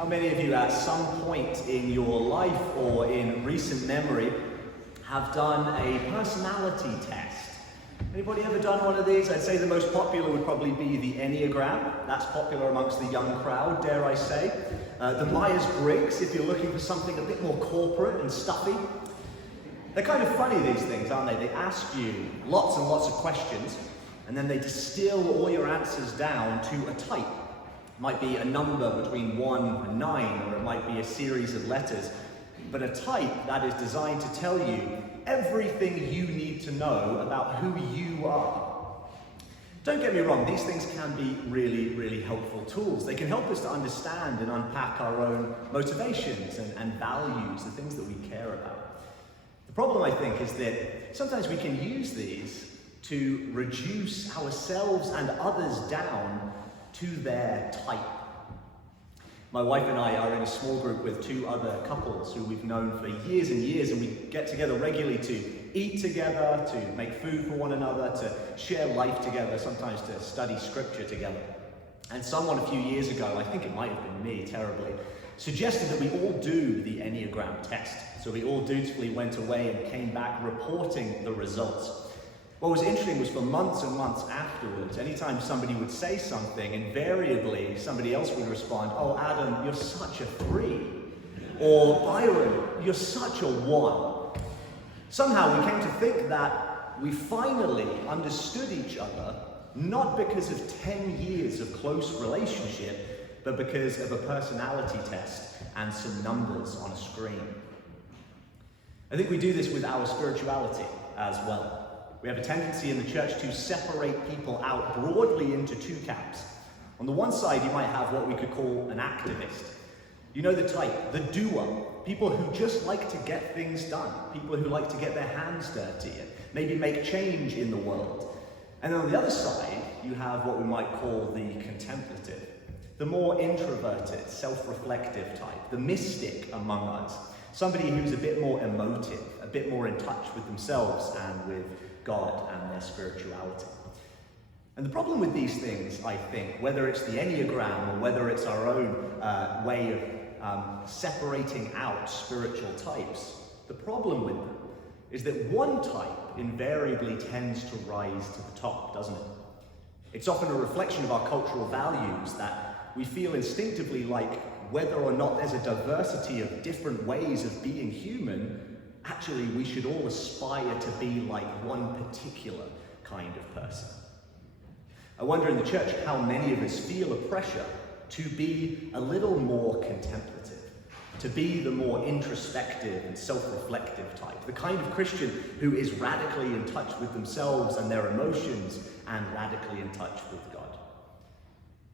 How many of you at some point in your life or in recent memory have done a personality test? Anybody ever done one of these? I'd say the most popular would probably be the Enneagram. That's popular amongst the young crowd, dare I say. The Myers-Briggs, if you're looking for something a bit more corporate and stuffy. They're kind of funny, these things, aren't they? They ask you lots and lots of questions, and then they distill all your answers down to a type. It might be a number between 1 and 9, or it might be a series of letters. But a type that is designed to tell you everything you need to know about who you are. Don't get me wrong, these things can be really, really helpful tools. They can help us to understand and unpack our own motivations and values, the things that we care about. The problem, I think, is that sometimes we can use these to reduce ourselves and others down to their type. My wife and I are in a small group with 2 other couples who we've known for years and years, and we get together regularly to eat together, to make food for one another, to share life together, sometimes to study scripture together. And someone a few years ago, I think it might have been me terribly, suggested that we all do the Enneagram test. So we all dutifully went away and came back reporting the results. What was interesting was for months and months afterwards, anytime somebody would say something, invariably somebody else would respond, "Oh, Adam, you're such a 3. Or, "Byron, you're such a 1. Somehow we came to think that we finally understood each other, not because of 10 years of close relationship, but because of a personality test and some numbers on a screen. I think we do this with our spirituality as well. We have a tendency in the church to separate people out broadly into 2 camps. On the one side, you might have what we could call an activist. You know the type, the doer, people who just like to get things done, people who like to get their hands dirty and maybe make change in the world. And then on the other side, you have what we might call the contemplative, the more introverted, self-reflective type, the mystic among us, somebody who's a bit more emotive, a bit more in touch with themselves and with God and their spirituality. And the problem with these things, I think, whether it's the Enneagram or whether it's our own way of separating out spiritual types, the problem with them is that one type invariably tends to rise to the top, doesn't it? It's often a reflection of our cultural values that we feel instinctively like whether or not there's a diversity of different ways of being human, actually, we should all aspire to be like one particular kind of person. I wonder in the church how many of us feel a pressure to be a little more contemplative, to be the more introspective and self-reflective type, the kind of Christian who is radically in touch with themselves and their emotions and radically in touch with God.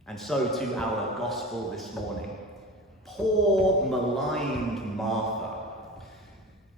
And so to our gospel this morning, poor maligned Martha.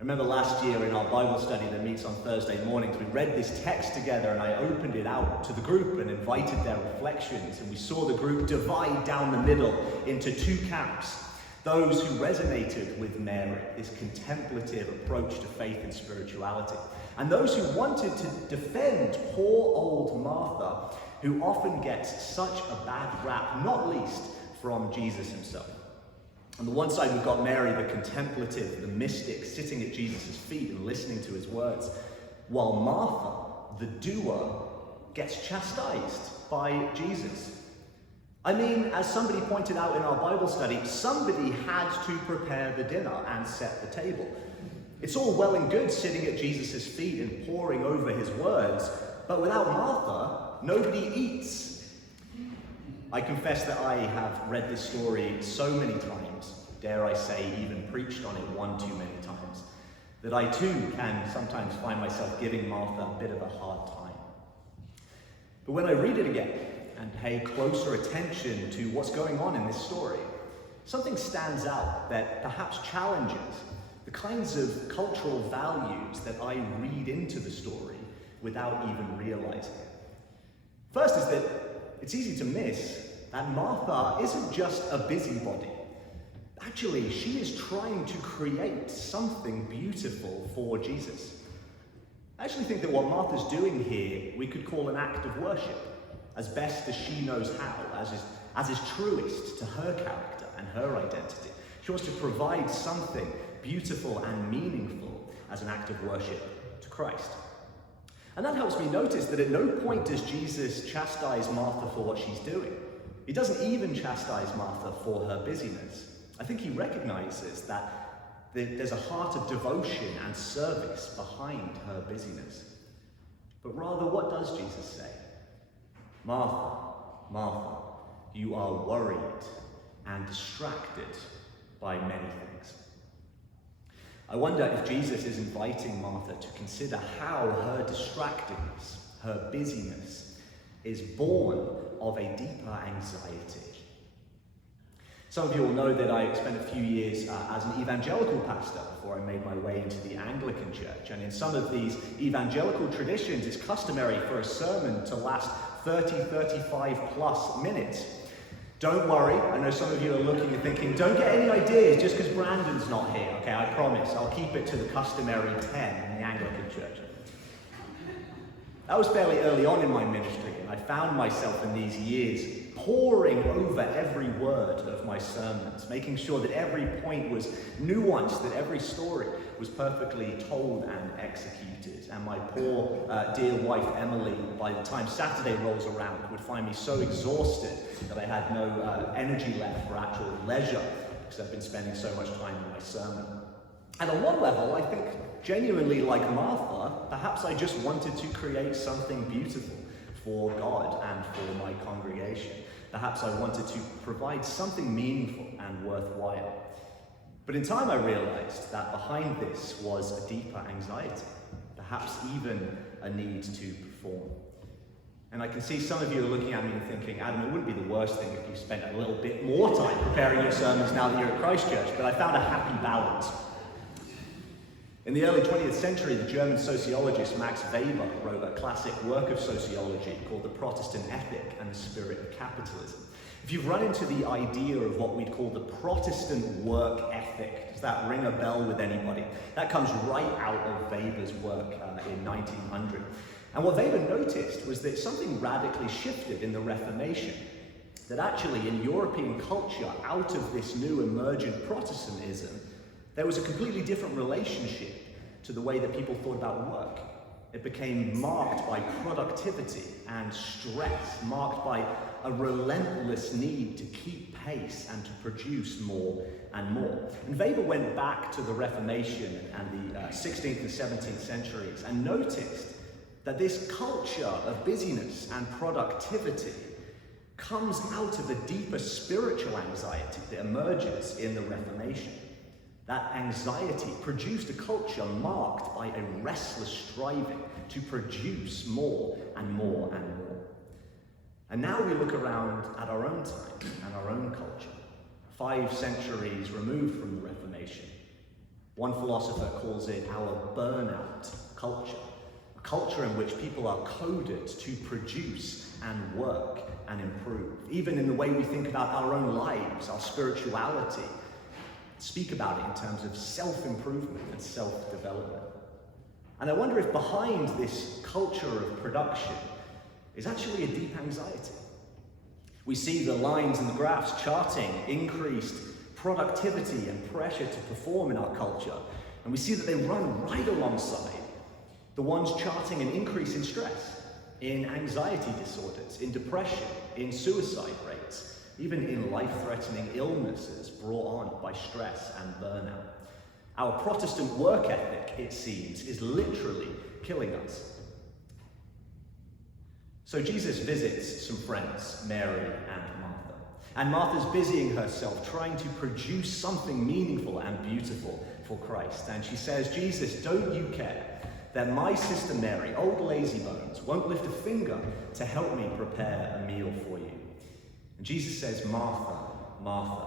I remember last year in our Bible study that meets on Thursday mornings, we read this text together and I opened it out to the group and invited their reflections, and we saw the group divide down the middle into 2 camps. Those who resonated with Mary, this contemplative approach to faith and spirituality, and those who wanted to defend poor old Martha, who often gets such a bad rap, not least from Jesus himself. On the one side, we've got Mary, the contemplative, the mystic, sitting at Jesus' feet and listening to his words, while Martha, the doer, gets chastised by Jesus. I mean, as somebody pointed out in our Bible study, somebody had to prepare the dinner and set the table. It's all well and good sitting at Jesus' feet and poring over his words, but without Martha, nobody eats. I confess that I have read this story so many times, dare I say even preached on it one too many times, that I too can sometimes find myself giving Martha a bit of a hard time. But when I read it again and pay closer attention to what's going on in this story, something stands out that perhaps challenges the kinds of cultural values that I read into the story without even realizing it. First is that it's easy to miss that Martha isn't just a busybody. Actually, she is trying to create something beautiful for Jesus. I actually think that what Martha's doing here, we could call an act of worship, as best as she knows how, as is truest to her character and her identity. She wants to provide something beautiful and meaningful as an act of worship to Christ. And that helps me notice that at no point does Jesus chastise Martha for what she's doing. He doesn't even chastise Martha for her busyness. I think he recognizes that there's a heart of devotion and service behind her busyness. But rather, what does Jesus say? Martha, Martha, you are worried and distracted by many things. I wonder if Jesus is inviting Martha to consider how her distractedness, her busyness, is born of a deeper anxiety. Some of you will know that I spent a few years as an evangelical pastor before I made my way into the Anglican Church. And in some of these evangelical traditions, it's customary for a sermon to last 35 plus minutes. Don't worry, I know some of you are looking and thinking, don't get any ideas just because Brandon's not here. Okay, I promise, I'll keep it to the customary 10 in the Anglican Church. That was fairly early on in my ministry, and I found myself in these years poring over every word of my sermons, making sure that every point was nuanced, that every story was perfectly told and executed. And my poor dear wife Emily, by the time Saturday rolls around, would find me so exhausted that I had no energy left for actual leisure, because I've been spending so much time in my sermon. And on one level, I think, genuinely like Martha, perhaps I just wanted to create something beautiful for God and for my congregation. Perhaps I wanted to provide something meaningful and worthwhile. But in time I realized that behind this was a deeper anxiety, perhaps even a need to perform. And I can see some of you are looking at me and thinking, Adam, it wouldn't be the worst thing if you spent a little bit more time preparing your sermons now that you're at Christ Church, but I found a happy balance. In the early 20th century, the German sociologist Max Weber wrote a classic work of sociology called The Protestant Ethic and the Spirit of Capitalism. If you've run into the idea of what we'd call the Protestant work ethic, does that ring a bell with anybody? That comes right out of Weber's work in 1900. And what Weber noticed was that something radically shifted in the Reformation. That actually in European culture, out of this new emergent Protestantism, there was a completely different relationship to the way that people thought about work. It became marked by productivity and stress, marked by a relentless need to keep pace and to produce more and more. And Weber went back to the Reformation and the 16th and 17th centuries and noticed that this culture of busyness and productivity comes out of the deeper spiritual anxiety that emerges in the Reformation. That anxiety produced a culture marked by a restless striving to produce more and more and more. And now we look around at our own time and our own culture, 5 centuries removed from the Reformation. One philosopher calls it our burnout culture, a culture in which people are coded to produce and work and improve. Even in the way we think about our own lives, our spirituality, speak about it in terms of self-improvement and self-development. And I wonder if behind this culture of production is actually a deep anxiety. We see the lines and the graphs charting increased productivity and pressure to perform in our culture, and we see that they run right alongside the ones charting an increase in stress, in anxiety disorders, in depression, in suicide rates, even in life-threatening illnesses brought on by stress and burnout. Our Protestant work ethic, it seems, is literally killing us. So Jesus visits some friends, Mary and Martha. And Martha's busying herself, trying to produce something meaningful and beautiful for Christ. And she says, Jesus, don't you care that my sister Mary, old lazybones, won't lift a finger to help me prepare a meal for you? And Jesus says, Martha, Martha,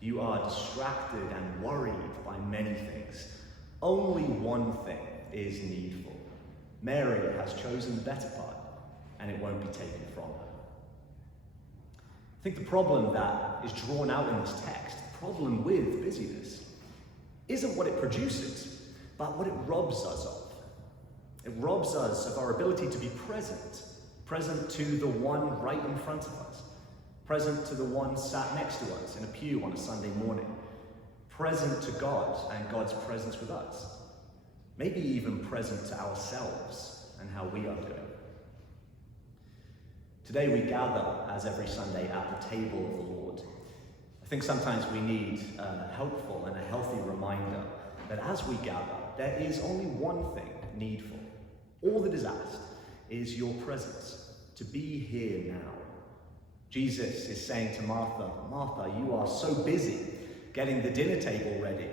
you are distracted and worried by many things. Only one thing is needful. Mary has chosen the better part, and it won't be taken from her. I think the problem that is drawn out in this text, the problem with busyness, isn't what it produces, but what it robs us of. It robs us of our ability to be present to the one right in front of us. present to the one sat next to us in a pew on a Sunday morning, present to God and God's presence with us, maybe even present to ourselves and how we are doing. Today we gather, as every Sunday, at the table of the Lord. I think sometimes we need a helpful and a healthy reminder that as we gather, there is only one thing needful. All that is asked is your presence, to be here now. Jesus is saying to Martha, Martha, you are so busy getting the dinner table ready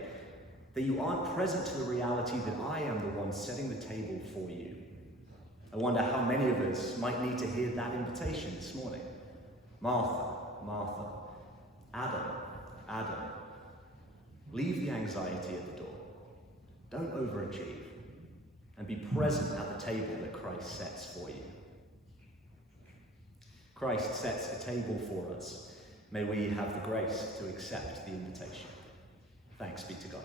that you aren't present to the reality that I am the one setting the table for you. I wonder how many of us might need to hear that invitation this morning. Martha, Martha, Adam, Adam, leave the anxiety at the door. Don't overachieve, and be present at the table that Christ sets for you. Christ sets a table for us. May we have the grace to accept the invitation. Thanks be to God.